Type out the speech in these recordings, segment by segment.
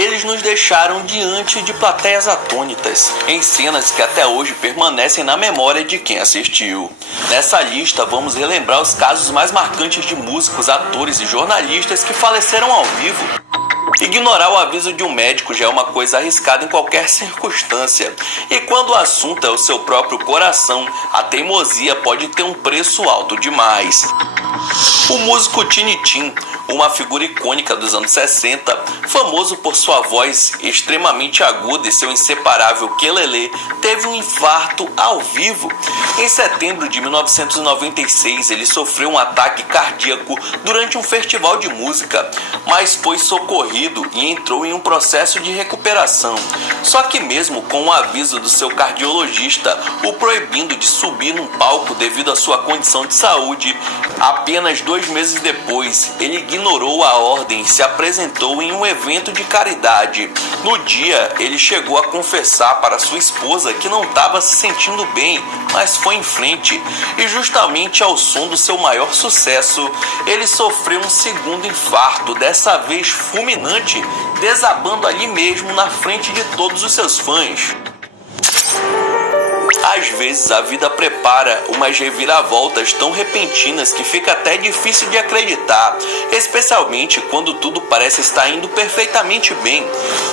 eles nos deixaram diante de plateias atônitas, em cenas que até hoje permanecem na memória de quem assistiu. Nessa lista vamos relembrar os casos mais marcantes de músicos, atores e jornalistas que faleceram ao vivo. Ignorar o aviso de um médico já é uma coisa arriscada em qualquer circunstância. E quando o assunto é o seu próprio coração, a teimosia pode ter um preço alto demais. O músico Tiny Tim, uma figura icônica dos anos 60, famoso por sua voz extremamente aguda e seu inseparável quelele, teve um infarto ao vivo. Em setembro de 1996, ele sofreu um ataque cardíaco durante um festival de música, mas foi socorrido e entrou em um processo de recuperação. Só que mesmo com o aviso do seu cardiologista o proibindo de subir num palco devido à sua condição de saúde, apenas 2 meses depois, ele ignorou a ordem e se apresentou em um evento de caridade. No dia, ele chegou a confessar para sua esposa que não estava se sentindo bem, mas foi em frente. E justamente ao som do seu maior sucesso, ele sofreu um segundo infarto, dessa vez fulminante, desabando ali mesmo na frente de todos os seus fãs. Às vezes a vida prepara umas reviravoltas tão repentinas que fica até difícil de acreditar, especialmente quando tudo parece estar indo perfeitamente bem.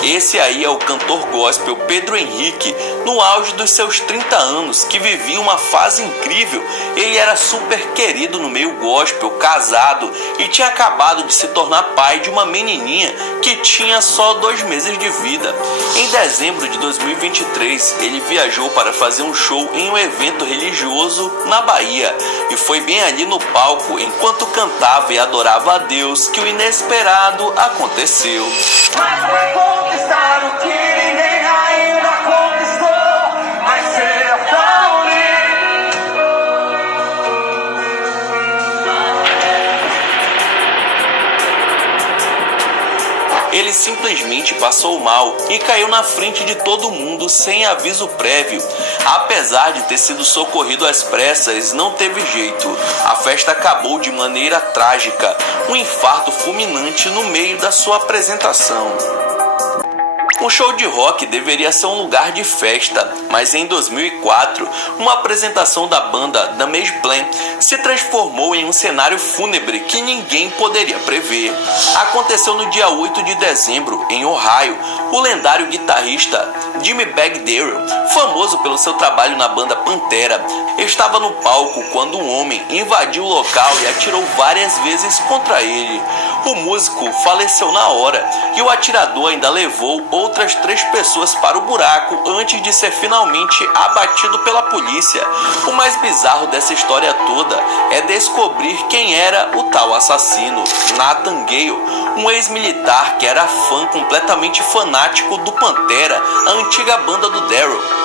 Esse aí é o cantor gospel Pedro Henrique, no auge dos seus 30 anos, que vivia uma fase incrível. Ele era super querido no meio gospel, casado e tinha acabado de se tornar pai de uma menininha que tinha só 2 meses de vida. Em dezembro de 2023, ele viajou para fazer um show em um evento religioso na Bahia, e foi bem ali no palco, enquanto cantava e adorava a Deus, que o inesperado aconteceu. Mas vai conquistar o que ninguém ainda conquistou, vai ser tão lindo. Ele simplesmente passou mal e caiu na frente de todo mundo sem aviso prévio. Apesar de ter sido socorrido às pressas, não teve jeito. A festa acabou de maneira trágica, um infarto fulminante no meio da sua apresentação. Um show de rock deveria ser um lugar de festa, mas em 2004, uma apresentação da banda The Maze Plan se transformou em um cenário fúnebre que ninguém poderia prever. Aconteceu no dia 8 de dezembro, em Ohio. O lendário guitarrista Jimmy Bagdale, famoso pelo seu trabalho na banda Pantera, estava no palco quando um homem invadiu o local e atirou várias vezes contra ele. O músico faleceu na hora e o atirador ainda levou outras 3 pessoas para o buraco antes de ser finalmente abatido pela polícia. O mais bizarro dessa história toda é descobrir quem era o tal assassino, Nathan Gale, um ex-militar que era fã completamente fanático do Pantera, a antiga banda do Daryl.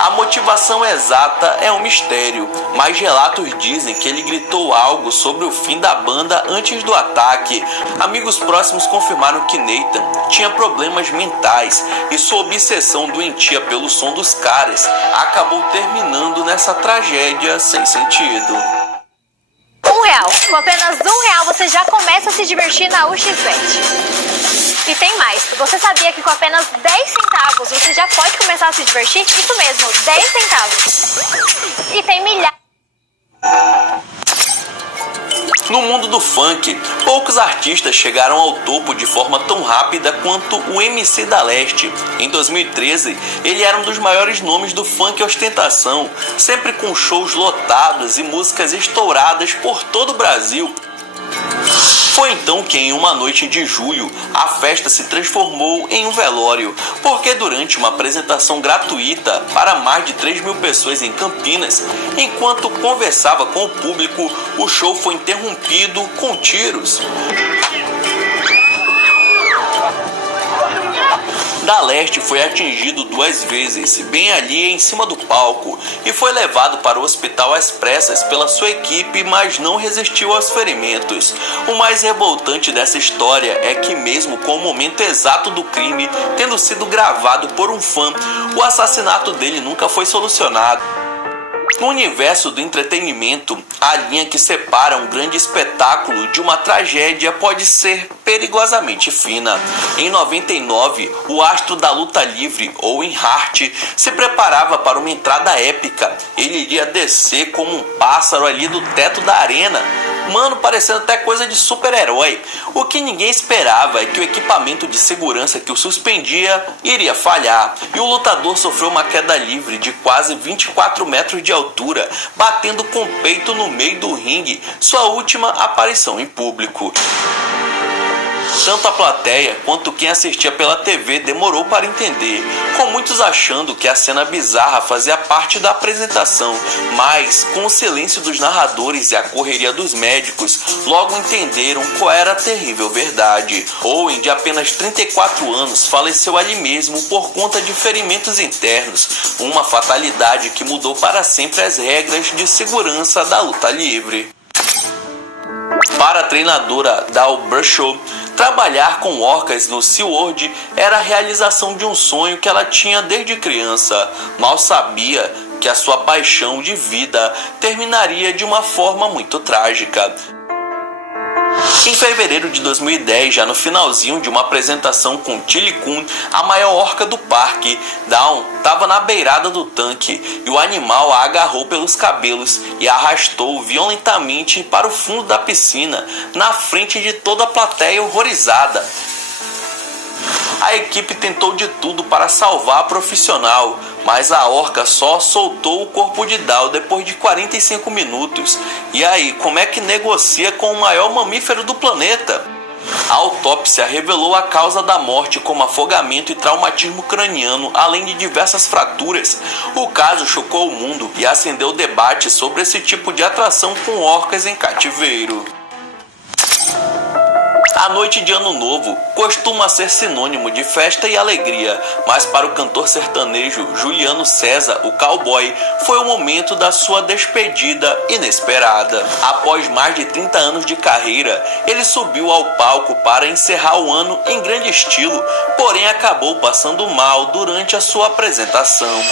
A motivação exata é um mistério, mas relatos dizem que ele gritou algo sobre o fim da banda antes do ataque. Amigos próximos confirmaram que Nathan tinha problemas mentais e sua obsessão doentia pelo som dos caras acabou terminando nessa tragédia sem sentido. R$1. Com apenas R$1 você já começa a se divertir na UXBet. E tem mais. Você sabia que com apenas 10 centavos você já pode começar a se divertir? Isso mesmo, 10 centavos. E tem milhares. No mundo do funk, poucos artistas chegaram ao topo de forma tão rápida quanto o MC da Leste. Em 2013, ele era um dos maiores nomes do funk ostentação, sempre com shows lotados e músicas estouradas por todo o Brasil. Foi então que em uma noite de julho, a festa se transformou em um velório, porque durante uma apresentação gratuita para mais de 3.000 pessoas em Campinas, enquanto conversava com o público, o show foi interrompido com tiros. Da Leste foi atingido 2 vezes, bem ali em cima do palco, e foi levado para o hospital às pressas pela sua equipe, mas não resistiu aos ferimentos. O mais revoltante dessa história é que mesmo com o momento exato do crime tendo sido gravado por um fã, o assassinato dele nunca foi solucionado. No universo do entretenimento, a linha que separa um grande espetáculo de uma tragédia pode ser perigosamente fina. Em 99, o astro da luta livre, Owen Hart, se preparava para uma entrada épica. Ele iria descer como um pássaro ali do teto da arena. Mano, parecendo até coisa de super-herói. O que ninguém esperava é que o equipamento de segurança que o suspendia iria falhar, e o lutador sofreu uma queda livre de quase 24 metros de altura, batendo com o peito no meio do ringue, sua última aparição em público. Tanto a plateia quanto quem assistia pela TV demorou para entender, com muitos achando que a cena bizarra fazia parte da apresentação, mas com o silêncio dos narradores e a correria dos médicos, logo entenderam qual era a terrível verdade. Owen, de apenas 34 anos, faleceu ali mesmo por conta de ferimentos internos, uma fatalidade que mudou para sempre as regras de segurança da luta livre. Para a treinadora Dal Bradshaw, trabalhar com orcas no SeaWorld era a realização de um sonho que ela tinha desde criança. Mal sabia que a sua paixão de vida terminaria de uma forma muito trágica. Em fevereiro de 2010, já no finalzinho de uma apresentação com Tilly Kun, a maior orca do parque, Dawn estava na beirada do tanque e o animal a agarrou pelos cabelos e a arrastou violentamente para o fundo da piscina, na frente de toda a plateia horrorizada. A equipe tentou de tudo para salvar a profissional, mas a orca só soltou o corpo de Dawn depois de 45 minutos. E aí, como é que negocia com o maior mamífero do planeta? A autópsia revelou a causa da morte como afogamento e traumatismo craniano, além de diversas fraturas. O caso chocou o mundo e acendeu debate sobre esse tipo de atração com orcas em cativeiro. A noite de Ano Novo costuma ser sinônimo de festa e alegria, mas para o cantor sertanejo Juliano César, o cowboy, foi o momento da sua despedida inesperada. Após mais de 30 anos de carreira, ele subiu ao palco para encerrar o ano em grande estilo, porém acabou passando mal durante a sua apresentação.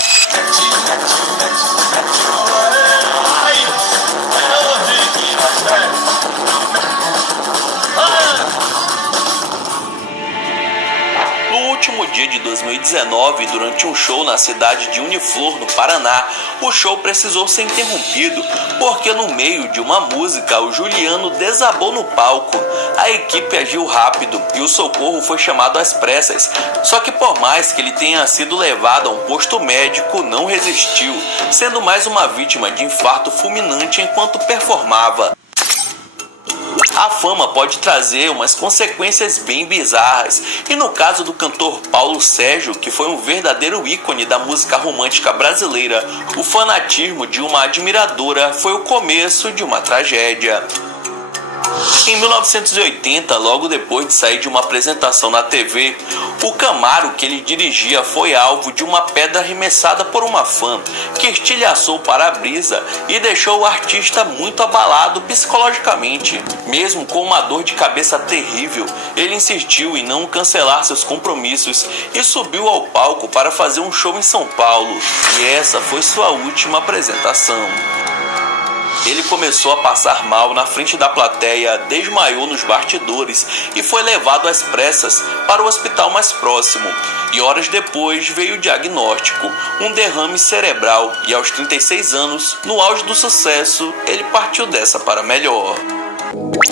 No último dia de 2019, durante um show na cidade de Uniflor, no Paraná, o show precisou ser interrompido, porque no meio de uma música, o Juliano desabou no palco. A equipe agiu rápido e o socorro foi chamado às pressas, só que por mais que ele tenha sido levado a um posto médico, não resistiu, sendo mais uma vítima de infarto fulminante enquanto performava. A fama pode trazer umas consequências bem bizarras, e no caso do cantor Paulo Sérgio, que foi um verdadeiro ícone da música romântica brasileira, o fanatismo de uma admiradora foi o começo de uma tragédia. Em 1980, logo depois de sair de uma apresentação na TV, o Camaro que ele dirigia foi alvo de uma pedra arremessada por uma fã, que estilhaçou o para-brisa e deixou o artista muito abalado psicologicamente. Mesmo com uma dor de cabeça terrível, ele insistiu em não cancelar seus compromissos e subiu ao palco para fazer um show em São Paulo, e essa foi sua última apresentação. Ele começou a passar mal na frente da plateia, desmaiou nos bastidores e foi levado às pressas para o hospital mais próximo. E horas depois veio o diagnóstico, um derrame cerebral, e aos 36 anos, no auge do sucesso, ele partiu dessa para melhor.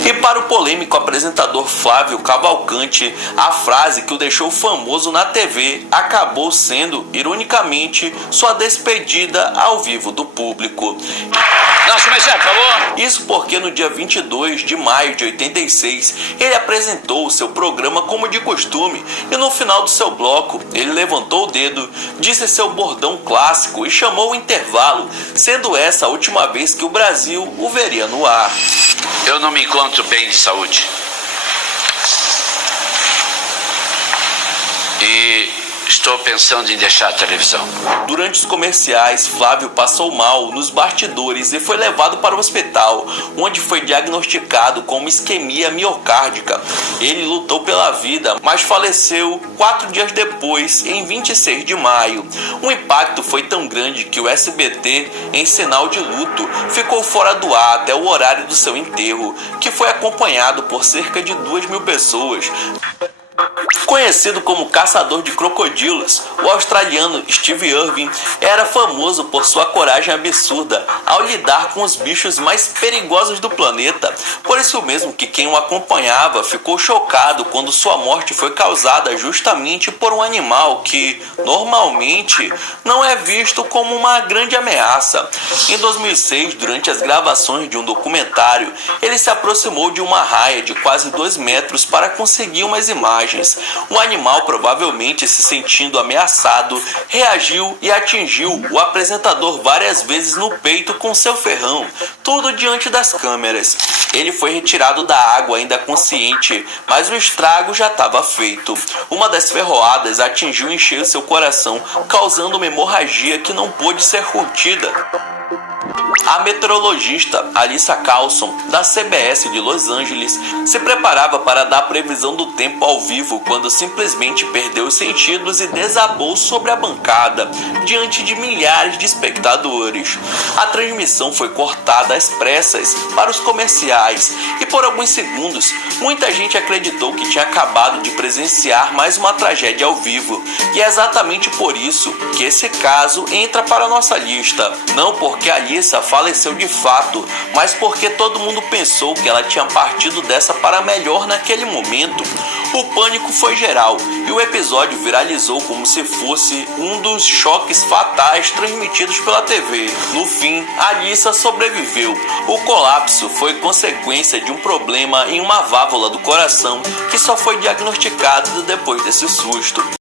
E para o polêmico apresentador Flávio Cavalcante, a frase que o deixou famoso na TV acabou sendo, ironicamente, sua despedida ao vivo do público. Nossa, mas por favor. Isso porque no dia 22 de maio de 86, ele apresentou o seu programa como de costume, e no final do seu bloco, ele levantou o dedo, disse seu bordão clássico e chamou o intervalo, sendo essa a última vez que o Brasil o veria no ar. Eu não me encontro bem de saúde. E Estou pensando em deixar a televisão. Durante os comerciais, Flávio passou mal nos bastidores e foi levado para o hospital, onde foi diagnosticado com uma isquemia miocárdica. Ele lutou pela vida, mas faleceu 4 dias depois, em 26 de maio. O impacto foi tão grande que o SBT, em sinal de luto, ficou fora do ar até o horário do seu enterro, que foi acompanhado por cerca de 2.000 pessoas. Conhecido como caçador de crocodilos, o australiano Steve Irwin era famoso por sua coragem absurda ao lidar com os bichos mais perigosos do planeta. Por isso mesmo que quem o acompanhava ficou chocado quando sua morte foi causada justamente por um animal que, normalmente, não é visto como uma grande ameaça. Em 2006, durante as gravações de um documentário, ele se aproximou de uma raia de quase 2 metros para conseguir umas imagens. O animal, provavelmente se sentindo ameaçado, reagiu e atingiu o apresentador várias vezes no peito com seu ferrão, tudo diante das câmeras. Ele foi retirado da água ainda consciente, mas o estrago já estava feito. Uma das ferroadas atingiu em cheio seu coração, causando uma hemorragia que não pôde ser contida. A meteorologista Alyssa Carlson, da CBS de Los Angeles, se preparava para dar previsão do tempo ao vivo quando simplesmente perdeu os sentidos e desabou sobre a bancada, diante de milhares de espectadores. A transmissão foi cortada às pressas para os comerciais e por alguns segundos, muita gente acreditou que tinha acabado de presenciar mais uma tragédia ao vivo. E é exatamente por isso que esse caso entra para a nossa lista. Não porque Alyssa faleceu de fato, mas porque todo mundo pensou que ela tinha partido dessa para melhor naquele momento. O pânico foi geral e o episódio viralizou como se fosse um dos choques fatais transmitidos pela TV. No fim, Alyssa sobreviveu. O colapso foi consequência de um problema em uma válvula do coração que só foi diagnosticado depois desse susto.